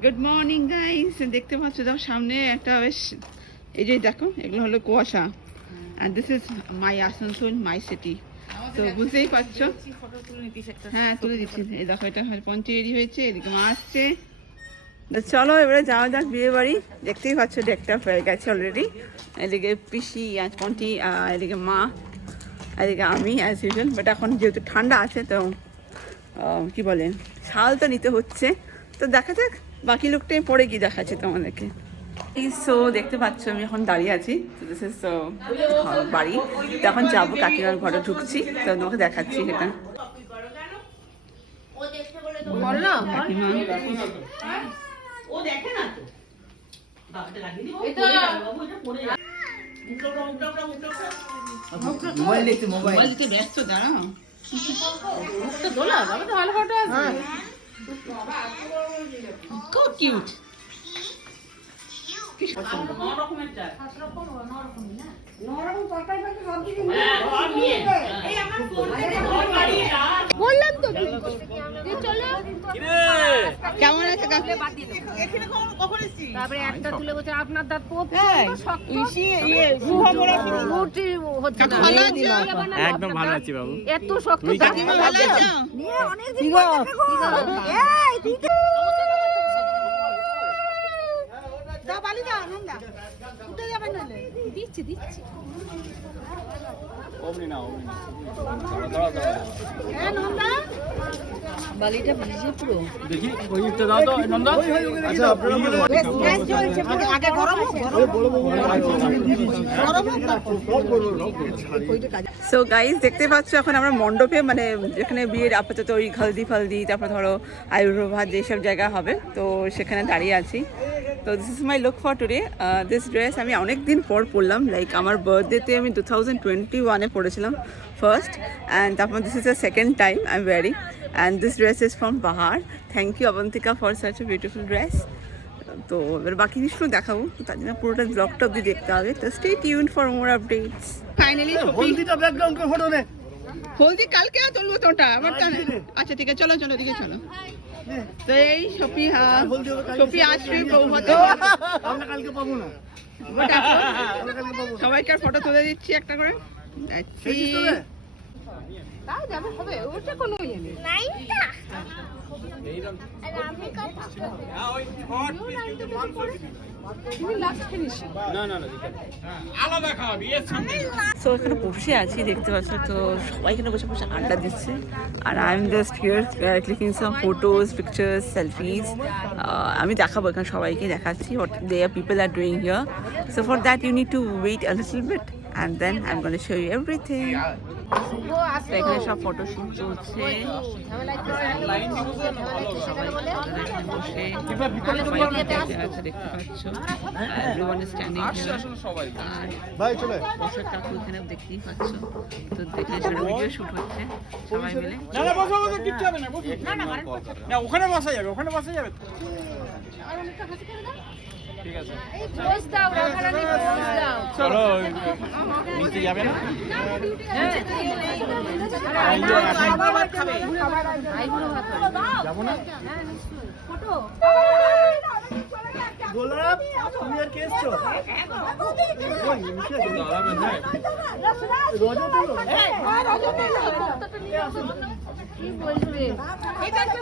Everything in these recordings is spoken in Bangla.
গুড মর্নিং গাইস, দেখতে পাচ্ছ দেখো সামনে একটা বেশ, এই যে দেখো এগুলো হলো কুয়াশা। And this is my Asansol, my city. তো বুঝতেই পারছো, হ্যাঁ তুলে দিচ্ছি। এই দেখো এটা পঞ্চে রেডি হয়েছে, এদিকে মা আসছে। চলো এবারে যাওয়া যাক বিয়ে বাড়ি। দেখতেই পাচ্ছ ডেকটা হয়ে গেছে অলরেডি। এদিকে পিসি আজ পন্টি, এদিকে মা, এদিকে আমি অ্যাজ ইউজুয়াল। বাট এখন যেহেতু ঠান্ডা আছে তো কি বলে শাল তো নিতে হচ্ছে। তো দেখা যাক বাকি লোকটাই পরে গিয়ে দেখাচ্ছি তোমাদেরকে। সো দেখতে পাচ্ছ আমি এখন দাঁড়িয়ে আছি। তো দিস ইজ বাড়ি। তো এখন যাবো কাকিমার ঘরে ঢুকছি, তো তোমাকে দেখাচ্ছি সেটা। মোবাইল দিতে ব্যস্ত, দাঁড়াও। খুব কিউট। বললাম তো চলো কেমন আছে তারপরে একটা তুলে বলছে আপনার দাঁত একদম ভালো আছি বাবু। এত শক্ত দিচ্ছি দিচ্ছি বালিটা ভিজে পুরো। দেখি ওইটা দাও তো নন্দা। আচ্ছা আপনারা আগে গরম সো গাইস দেখতে পাচ্ছ এখন আমরা মণ্ডপে, মানে যেখানে বিয়ের আপাতত ওই হলদি ফলদি, তারপর ধরো আয়ুর্ভ ভাত যেসব জায়গা হবে, তো সেখানে দাঁড়িয়ে আছি। তো this is my look for today. This dress আমি অনেক দিন পর পরলাম, লাইক আমার বার্থডেতে আমি 2021-এ পরেছিলাম ফার্স্ট, অ্যান্ড তারপর this is the second time I am wearing, and this dress is from Bahar. Thank you Abantika for such a beautiful dress. তো এবার বাকি জিনিসগুলো দেখাবো, তো তার জন্য পুরোটা ব্লগটা অবধি দেখতে হবে। তো stay tuned for more updates. Finally হলদিটা ব্যাকগ্রাউন্ড করে ফটো নে। হলদি কালকে আর তুলবো তোটা আমার তো। আচ্ছা ঠিক আছে, চলো চলো দিকে চলো। তো এই সফি, সফি আসবে প্রভাত, আমরা কালকে পাবো না। সবাইকার ফটো তুলে দিচ্ছি একটা করে। তাও যাবে হবে, ওটা কোনো ইয়ে নেই। সো এখানে বসে আছি দেখতে পাচ্ছ, তো সবাই এখানে বসে বসে আড্ডা দিচ্ছে, আর I am just here clicking some photos, pictures, selfies. আমি দেখাবো এখানে সবাইকে, দেখাচ্ছি what they are people are doing here. So for that you need to wait a little bit and then I'm going to show you everything. এখানে সব ফটোশুট চলছে, দেখতে পাচ্ছ everyone is standing here. ভাই চলে বসার কাকু এখানে দেখতেই পাচ্ছ, তো দেখে সেটা ভিডিও শুট হচ্ছে সবাই মিলে। না না বসো বসো, কিচ্ছু হবে না, বসো না, ওখানে বসা যাবে, ওখানে বসা যাবে। ঠিক আছে পোজ দাও রাখারানি, পোজ দাও। চলো নিচে যাবে না। খাবার খাবে, আইবুড়ো ভাত যাবো না। ফটো গোলাপ তুমি আর কে এসছো? ওই নিচে দাঁড়াবেন না। রজত এলো? হ্যাঁ রজত এলো, ফটোটা নিয়ে আসো। কি বলবে এটা একটা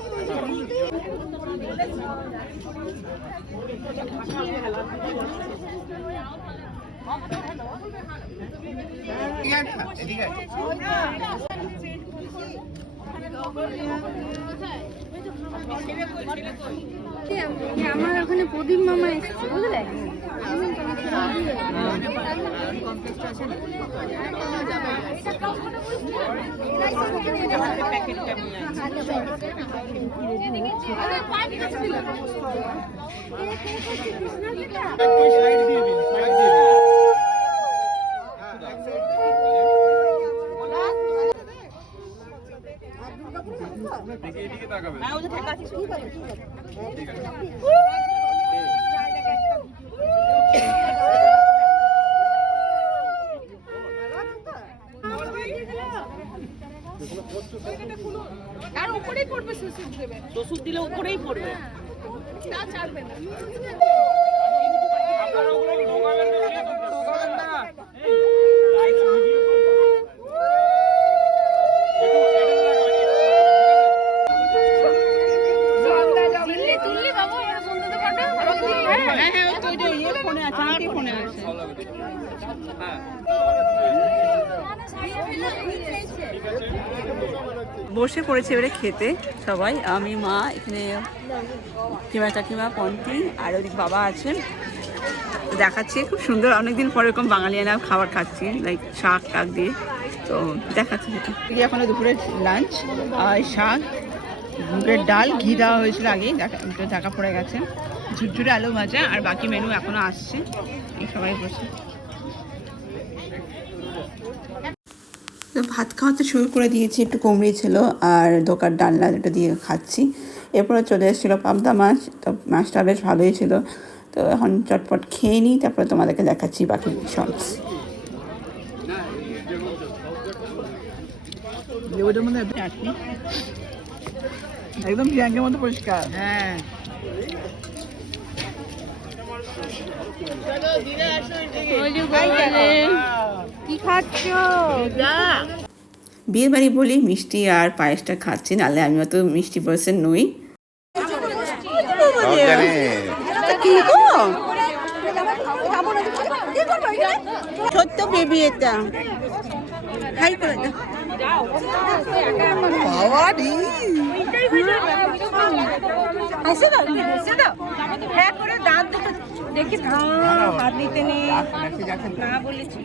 আমার ওখানে প্রদীপ মামা এসেছে বুঝলে। এদিকে তাকাবে। আর উপরেই পড়বে শ্বশুর দেবে, শ্বশুর দিলে উপরেই পড়বে। হ্যাঁ হ্যাঁ, ওই তো ওই যে ইয়ে ফোনে আছে, আমার কি ফোনে আছে। বসে পড়েছে এবারে খেতে সবাই, আমি, মা, এখানে কাকিমা, পন্টি, আর ওদিক বাবা আছেন। দেখাচ্ছি খুব সুন্দর, অনেকদিন পরে এরকম বাঙালিয়ানা খাবার খাচ্ছি, লাইক শাক টাক দিয়ে। তো দেখাচ্ছি সেটা। এখনো দুপুরের লাঞ্চ, শাক, মুগের ডাল, ঘি দেওয়া হয়েছিল আগেই, ঢাকা পড়ে গেছে, ঝুরঝুরে আলু ভাজা, আর বাকি মেনু এখনো আসছে। এই সবাই বসে তো ভাত খাওয়াতে শুরু করে দিয়েছি, একটু কুমড়ি ছিল আর দোকান ডালনা যেটা দিয়ে খাচ্ছি। এরপরে চলে এসেছিলো পাবদা মাছ, তো মাছটা বেশ ভালোই ছিল। তো এখন চটপট খেয়ে নিই, তারপরে তোমাদেরকে দেখাচ্ছি বাকি শর্টস। চাটনি একদম ব্যাংকের মতো পরিষ্কার। হ্যাঁ, কি খাচ্ছ? বিয়ে বাড়ি বলি মিষ্টি আর পায়েসটা খাচ্ছি, নাহলে আমি অত মিষ্টি পার্সন নই। সত্য বেবি, এটা হাই করে দাও। হ্যাঁ করে দাঁত দুটো দেখি হাত নিতে নেই না বলেছি।